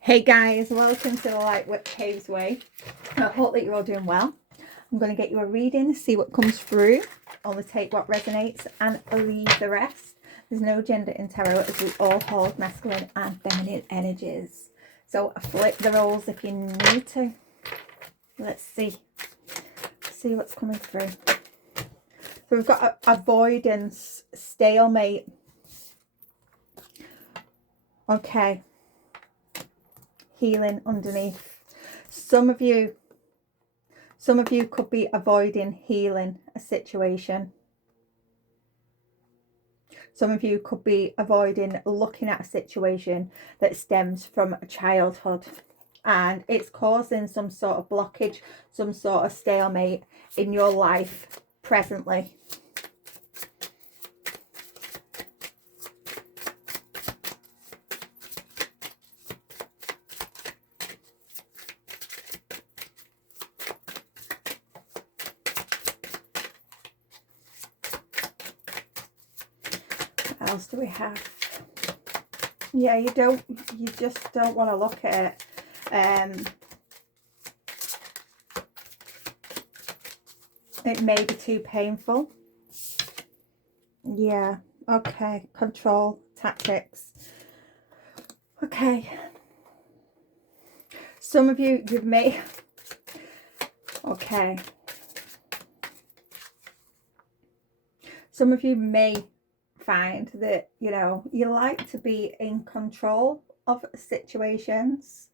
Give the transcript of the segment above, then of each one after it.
Hey guys, welcome to the Lightwork Caves Way. I hope that you're all doing well. I'm going to get you a reading, see what comes through. Only take what resonates and leave the rest. There's no gender in tarot as we all hold masculine and feminine energies. So flip the roles if you need to. Let's see what's coming through. So we've got avoidance, stalemate. Okay. Healing underneath. Some of you could be avoiding healing a situation. Some of you could be avoiding looking at a situation that stems from childhood, and it's causing some sort of blockage, some sort of stalemate in your life presently. What else do we have? Yeah, you just don't want to look at it. It may be too painful. Yeah, okay. Control tactics. Okay. Some of you may... Okay. Some of you may find that, you like to be in control of situations.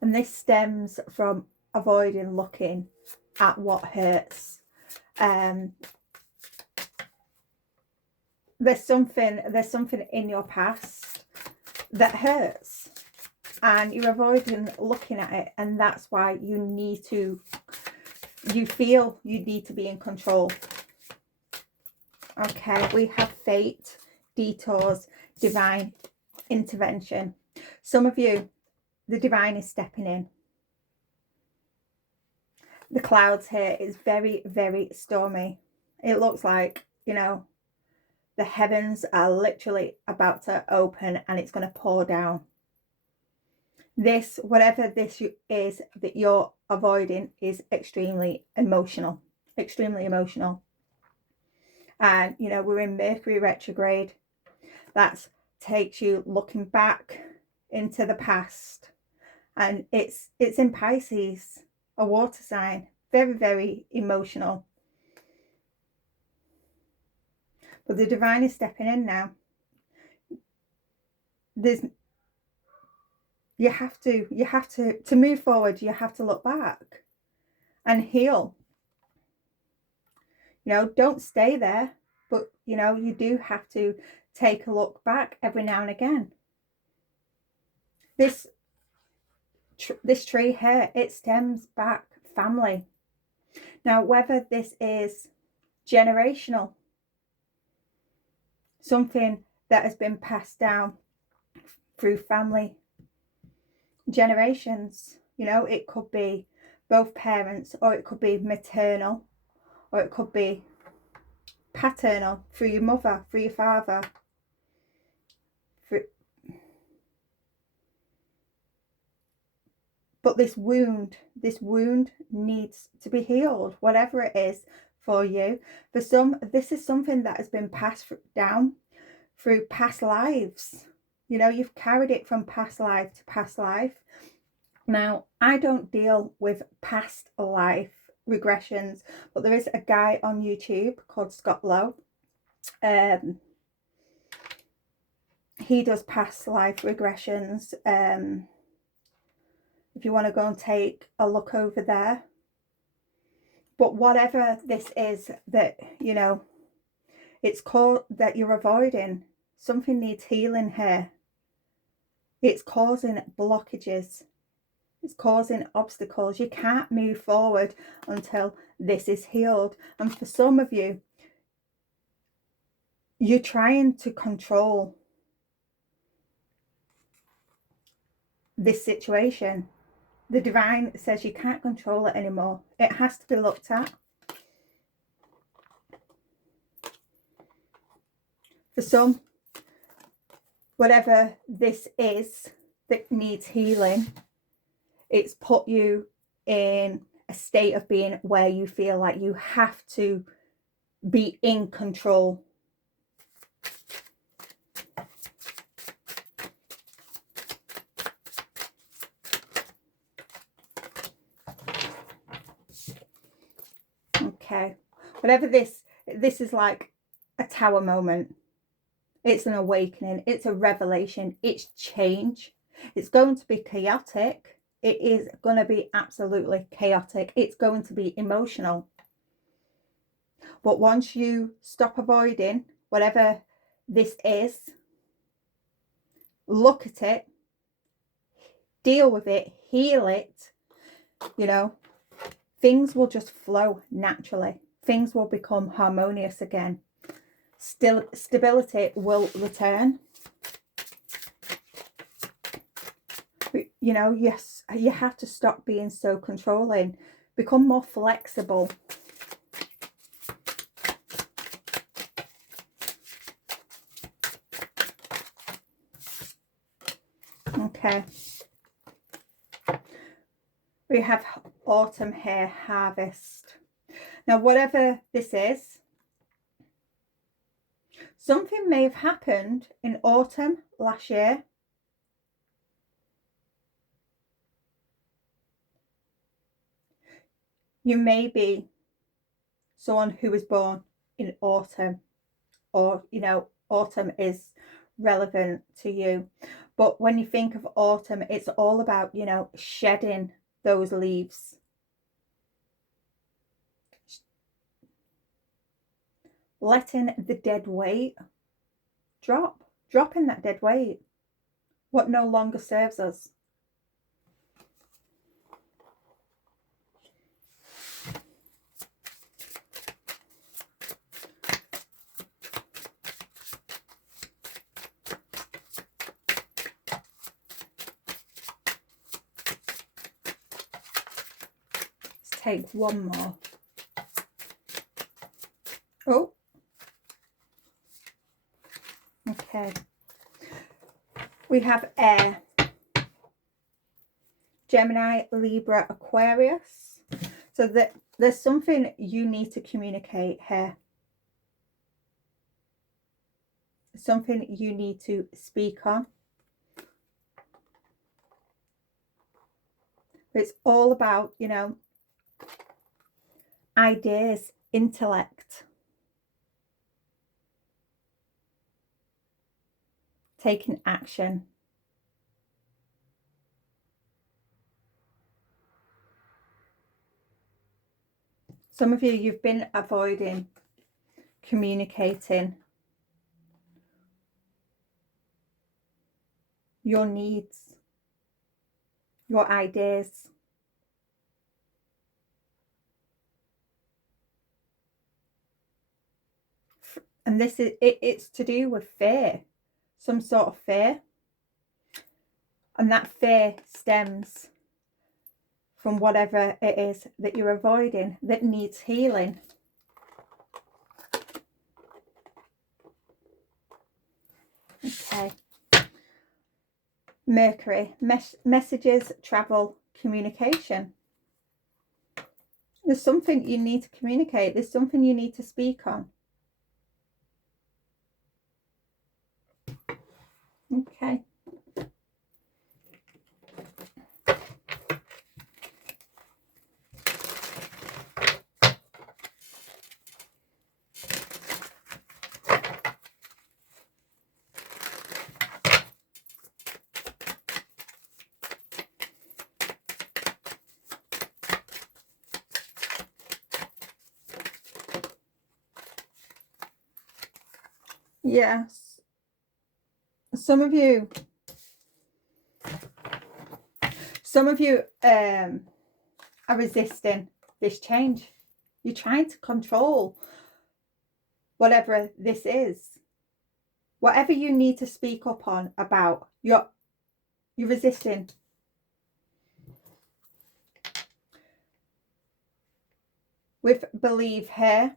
And this stems from avoiding looking at what hurts. There's something in your past that hurts, and you're avoiding looking at it, and that's why you feel you need to be in control. Okay, we have fate, detours, divine intervention. Some of you, the divine is stepping in. The clouds here is very, very stormy. It looks like, the heavens are literally about to open and it's going to pour down. Whatever this is that you're avoiding, is extremely emotional. And we're in Mercury retrograde. That takes you looking back into the past, and it's in Pisces, a water sign. Very, very emotional. But the divine is stepping in now. You have to move forward. You have to look back and heal. Don't stay there, but you do have to take a look back every now and again. This tree here, it stems back family. Now, whether this is generational, something that has been passed down through family generations, it could be both parents, or it could be maternal, or it could be paternal through your mother, through your father. But this wound needs to be healed, whatever it is for you. For some, this is something that has been passed down through past lives. You've carried it from past life to past life. Now, I don't deal with past life regressions, but there is a guy on YouTube called Scott Lowe. He does past life regressions. If you want to go and take a look over there. But whatever this is that, it's called that you're avoiding, something needs healing here. It's causing blockages. It's causing obstacles. You can't move forward until this is healed. And for some of you, you're trying to control this situation. The divine says you can't control it anymore. It has to be looked at. For some, whatever this is that needs healing. It's put you in a state of being where you feel like you have to be in control. Okay, whatever this is like a tower moment. It's an awakening, it's a revelation, it's change. It's going to be chaotic. It is going to be absolutely chaotic. It's going to be emotional. But once you stop avoiding whatever this is, look at it, deal with it, heal it, you know, things will just flow naturally. Things will become harmonious again. Stability will return. You know, yes, you have to stop being so controlling. Become more flexible. Okay. We have autumn hair harvest. Now, whatever this is, something may have happened in autumn last year. You may be someone who was born in autumn, or, you know, autumn is relevant to you. But when you think of autumn, it's all about, you know, shedding those leaves. Letting the dead weight drop. Dropping that dead weight. What no longer serves us. Take one more. Oh, okay. We have air. Gemini, Libra, Aquarius. So that there's something you need to communicate here. Something you need to speak on. It's all about, you know, ideas, intellect. Taking action. Some of you, you've been avoiding communicating your needs, your ideas. And this is it's to do with fear, some sort of fear. And that fear stems from whatever it is that you're avoiding that needs healing. Okay. Mercury, messages, travel, communication. There's something you need to communicate. There's something you need to speak on. Okay. Yes. Some of you are resisting this change. You're trying to control whatever this is. Whatever you need to speak up on about, you're resisting. With believe here,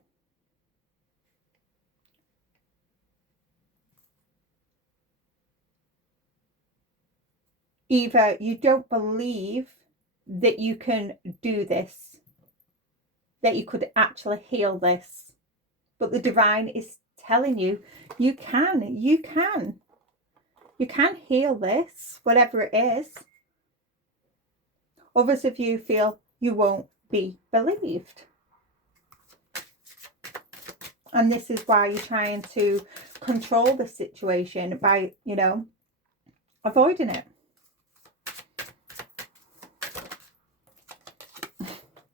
either you don't believe that you can do this, that you could actually heal this, but the divine is telling you, you can heal this, whatever it is. Others of you feel you won't be believed. And this is why you're trying to control the situation by, you know, avoiding it.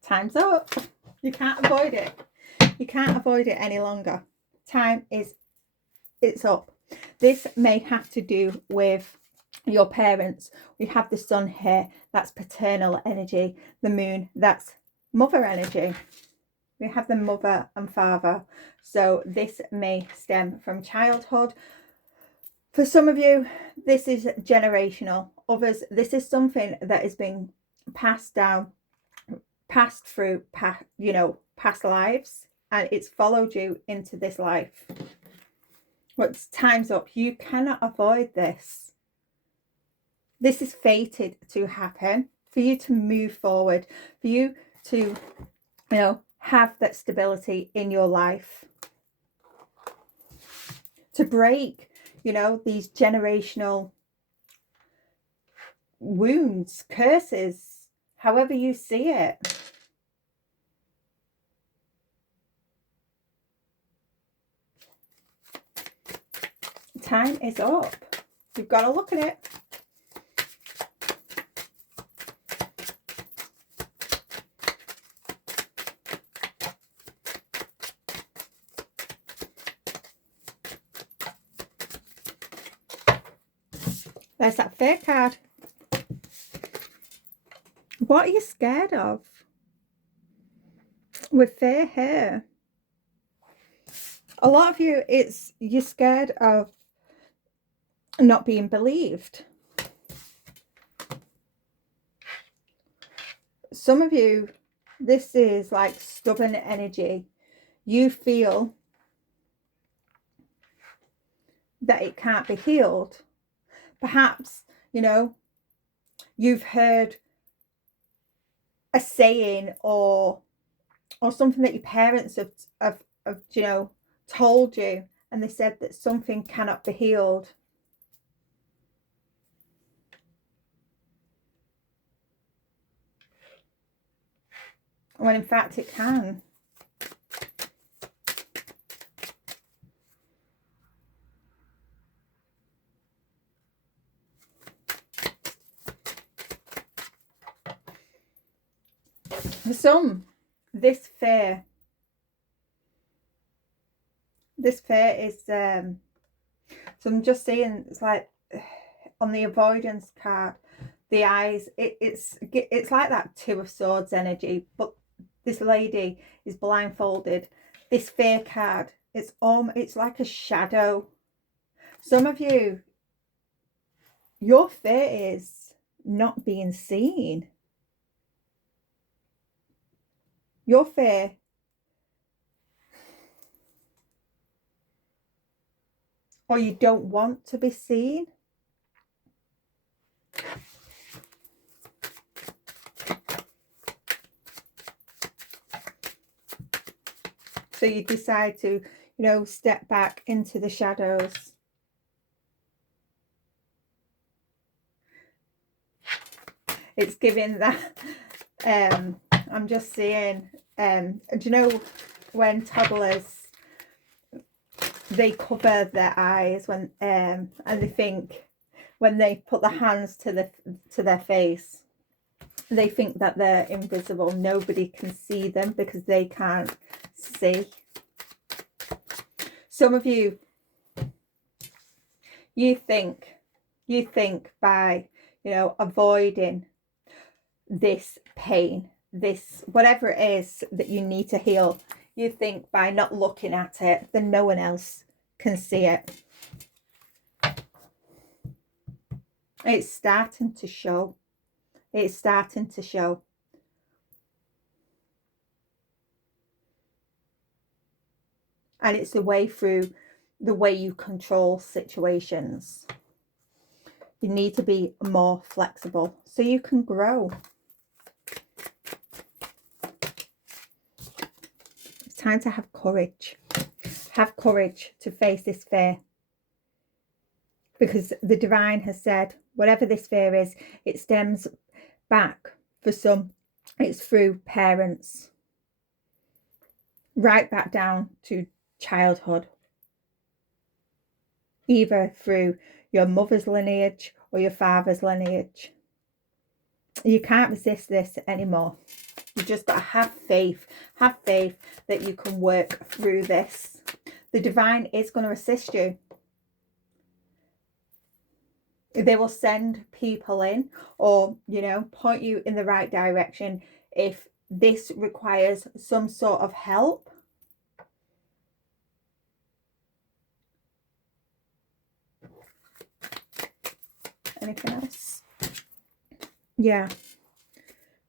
Time's up. You can't avoid it. You can't avoid it any longer. It's up. This may have to do with your parents. We have the sun here, that's paternal energy. The moon, that's mother energy. We have the mother and father. So this may stem from childhood. For some of you, this is generational. Others, this is something that is being passed down, passed through, you know, past lives, and it's followed you into this life. But time's up. You cannot avoid this. This is fated to happen for you to move forward, for you to, you know, have that stability in your life, to break, you know, these generational wounds, curses, however you see it. Time is up. You've got to look at it. There's that fear card. What are you scared of? With fear here. A lot of you, you're scared of not being believed. Some of you, this is like stubborn energy. You feel that it can't be healed. Perhaps, you know, you've heard a saying or something that your parents have you know, told you, and they said that something cannot be healed. When in fact it can. For some, this fear is so I'm just seeing, it's like on the avoidance card, the eyes, it's like that Two of Swords energy, but this lady is blindfolded. This fear card, it's like a shadow. Some of you, your fear is not being seen. Your fear or you don't want to be seen. So you decide to, you know, step back into the shadows. It's giving that, I'm just seeing, do you know when toddlers, they cover their eyes when, and they think, when they put their hands to their face, they think that they're invisible. Nobody can see them because they can't see. Some of you, you think by, you know, avoiding this pain, this whatever it is that you need to heal, you think by not looking at it, then no one else can see it. It's starting to show. It's starting to show. And it's the way through the way you control situations. You need to be more flexible so you can grow. It's time to have courage. Have courage to face this fear. Because the divine has said, whatever this fear is, it stems back. For some, it's through parents. Right back down to childhood. Either through your mother's lineage or your father's lineage. You can't resist this anymore. You just got to have faith. Have faith that you can work through this. The divine is going to assist you. They will send people in or, you know, point you in the right direction if this requires some sort of help. Anything else? Yeah.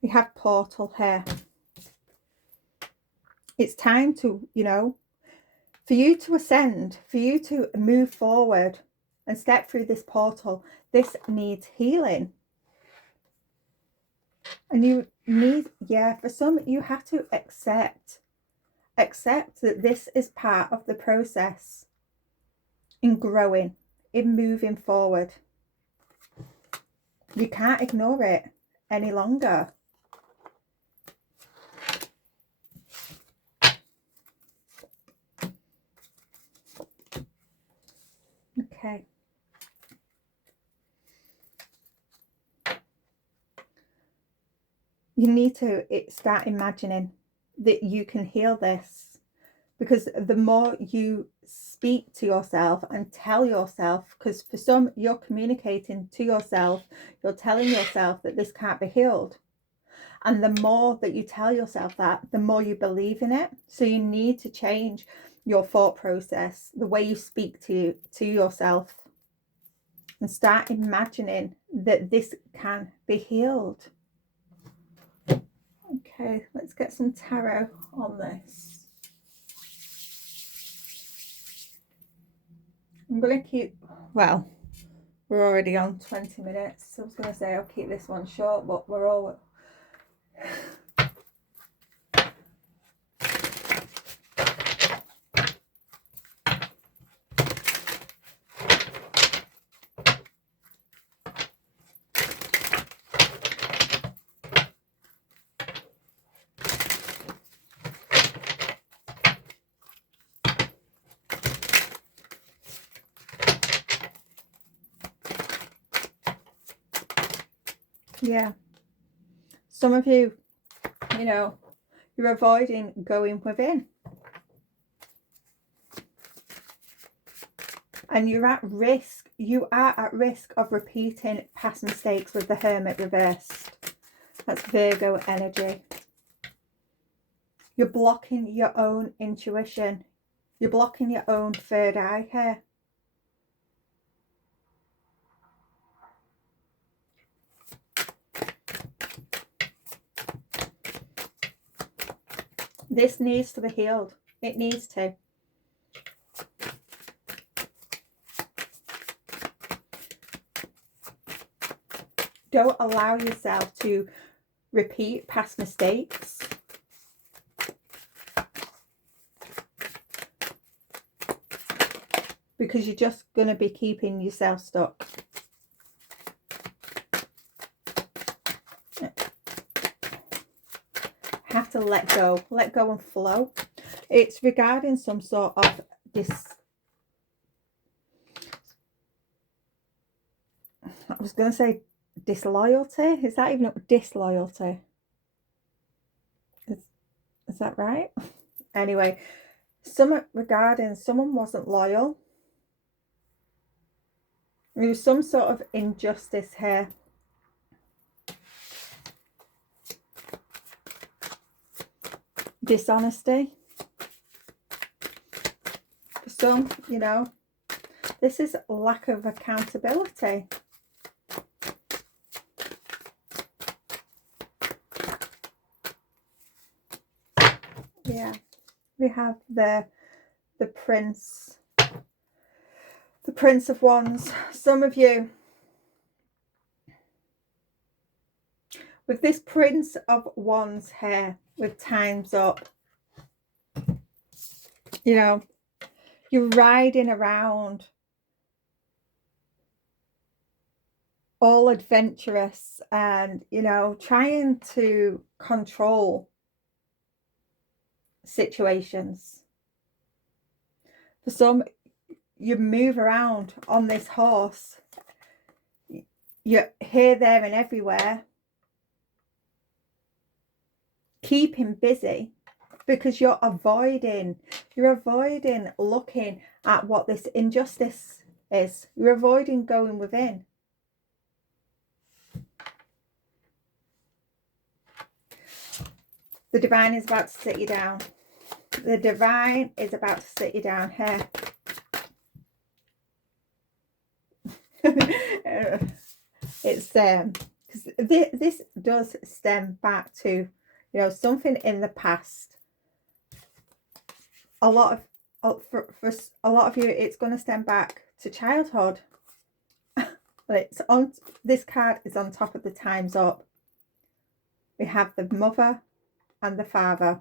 We have portal here. It's time to, you know, for you to ascend, for you to move forward and step through this portal. This needs healing. And you need, yeah, for some, you have to accept that this is part of the process in growing, in moving forward. You can't ignore it any longer. Okay. You need to start imagining that you can heal this, because the more you speak to yourself and tell yourself, because for some you're communicating to yourself, you're telling yourself that this can't be healed, and the more that you tell yourself that, the more you believe in it. So you need to change your thought process, the way you speak to yourself, and start imagining that this can be healed. Okay, let's get some tarot on this. I'm going to keep, well, we're already on 20 minutes. So I was going to say I'll keep this one short, but we're all... Yeah. Some of you, you know, you're avoiding going within. And you're at risk. You are at risk of repeating past mistakes with the Hermit reversed. That's Virgo energy. You're blocking your own intuition. You're blocking your own third eye here. This needs to be healed. It needs to. Don't allow yourself to repeat past mistakes. Because you're just going to be keeping yourself stuck. Have to let go and flow. It's regarding some sort of I was going to say disloyalty. Is that even disloyalty? Is that right? Anyway, regarding someone wasn't loyal. There was some sort of injustice here. Dishonesty. For some, you know, this is lack of accountability. Yeah, we have the Prince of Wands. Some of you, With this Prince of Wands here, with time's up, you know, you're riding around all adventurous and, you know, trying to control situations. For some, you move around on this horse. You're here, there and everywhere. Keep him busy because you're avoiding looking at what this injustice is. You're avoiding going within. The divine is about to sit you down. The divine is about to sit you down here. It's because this does stem back to, you know, something in the past. A lot of for a lot of you, it's going to stem back to childhood. It's on, this card is on top of the time's up. We have the mother and the father.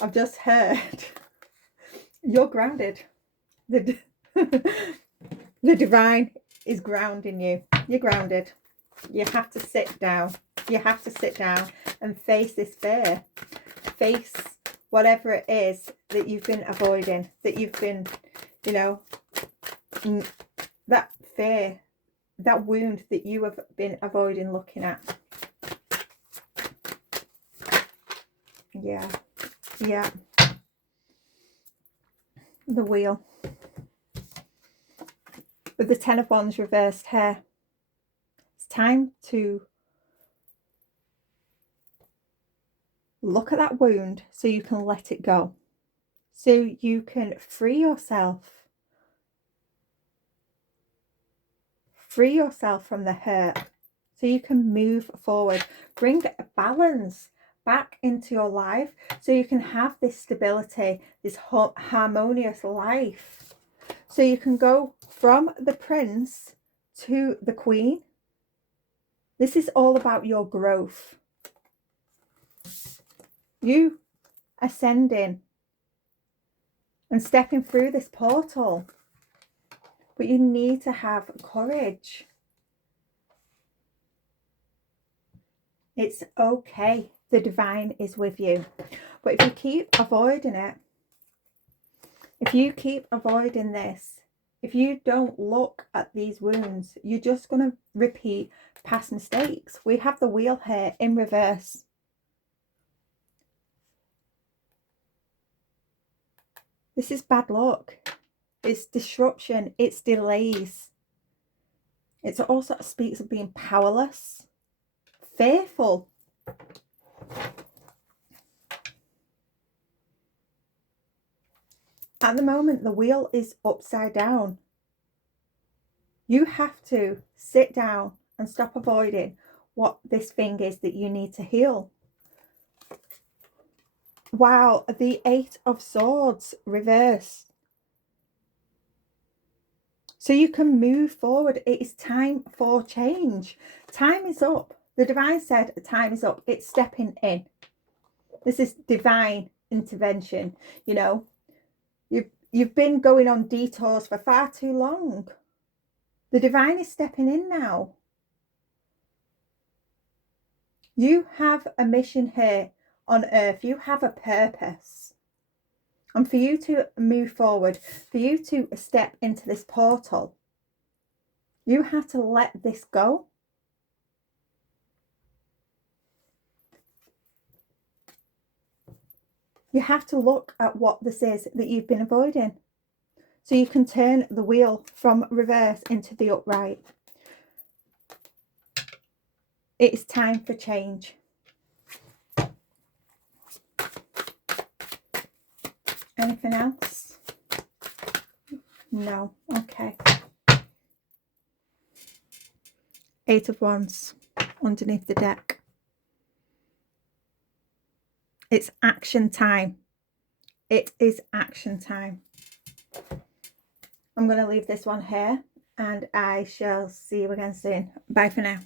I've just heard you're grounded. The divine is grounding you. You're grounded. You have to sit down. You have to sit down and face this fear. Face whatever it is that you've been avoiding, that you've been, you know, that fear, that wound that you have been avoiding looking at. Yeah. Yeah. The wheel. With the Ten of Wands reversed here. It's time to look at that wound so you can let it go. So you can free yourself. Free yourself from the hurt. So you can move forward. Bring balance back into your life so you can have this stability, this harmonious life. So you can go from the prince to the queen. This is all about your growth. You ascending and stepping through this portal. But you need to have courage. It's okay. The divine is with you. But if you keep avoiding it, if you keep avoiding this, if you don't look at these wounds, you're just going to repeat past mistakes. We have the wheel here in reverse. This is bad luck. It's disruption. It's delays. It also speaks of being powerless, fearful. At the moment, the wheel is upside down. You have to sit down and stop avoiding what this thing is that you need to heal. Wow, the Eight of Swords reversed. So you can move forward. It is time for change. Time is up. The divine said time is up. It's stepping in. This is divine intervention. You know, you've been going on detours for far too long. The divine is stepping in now. You have a mission here on earth. You have a purpose. And for you to move forward, for you to step into this portal, you have to let this go. You have to look at what this is that you've been avoiding. So you can turn the wheel from reverse into the upright. It is time for change. Anything else? No. Okay. Eight of Wands underneath the deck. It's action time. It is action time. I'm going to leave this one here and I shall see you again soon. Bye for now.